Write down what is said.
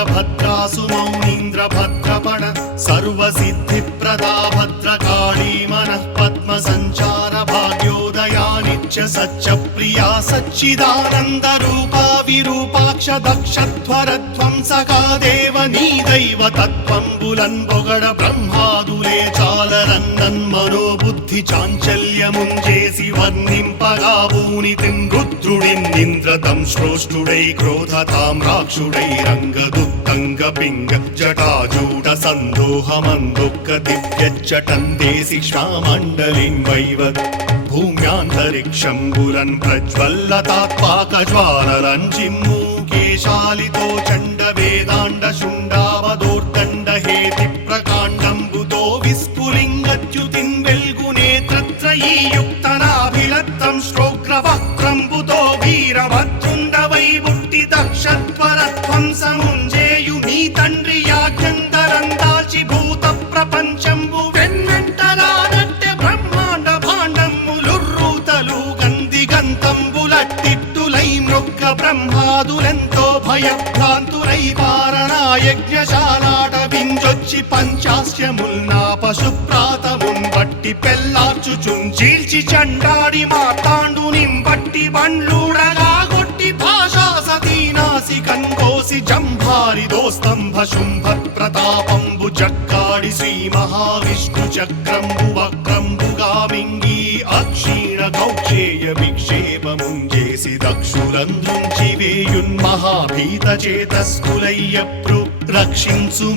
వీరభద్రాసు మౌనీంద్ర భద్రపణ సర్వసిద్ధి ప్రదా భద్రకాళీ మనః పద్మ సంచార భాగ్యోదయానిత్య సత్య ప్రియా సచ్చిదానంద రూపా విరూపాక్ష దక్షధ్వర ధ్వంసకా దేవ నీ దైవ తత్వం బులన్ బొగడ బ్రహ్మాదులే చా మనోబుద్ధి చాంచల్యముంజేసి వర్ణింపగా భూనితిం రుద్రుడిన్నింద్రతం శ్రోష్ఠుడై క్రోధతాం రాక్షుడై రంగదుత్తంగ పింగ జటాజూట సందోహమందుఃఖ దివ్యచ్చటం దేశి శ్యామండలిం వైవత్ భూమ్యాంతరిక్షంబురన్ ప్రజ్వల్లతాత్పాక జ్వాలరన్ చిమ్ము కేశాలితో చండ నేత్రత్రయీయుక్తనాభిలత్తం శ్రోగ్రవక్త్రంబుతో వీరభద్రుండవై బుట్టి దక్షత్వరత్వం సముంజేయు నీ తండ్రి యాజ్ఞంతరం దాల్చి భూత ప్రపంచంబు వెన్నెంటరానట్టె బ్రహ్మాండ భాండములుర్రూతలు గంది గంతంబులట్టిట్టులై మృక్క బ్రహ్మాదులెంతో భయభ్రాంతులై పారనాయజ్ఞశాలాట వింజొచ్చి పంచాస్యముల్నా పశుప్రాతమున్ బట్టి పెళ్ళ పెల్లార్చుచున్ చీల్చి చండాడి మాతాండు నింబట్టి బండ్లుడగా గొట్టి భాషా సతీనాసి కంకోసి జంభారి దోస్తంభ శుంభ ప్రతాపంబు జక్కాడి శ్రీ మహావిష్ణు చక్రంబు వక్రంబుగా మింగి అక్షీణ కౌక్షేయ విక్షేపముంజేసి దక్షులందుంచి వేయున్ మహాభీత చేతస్కులయ్య రక్షించు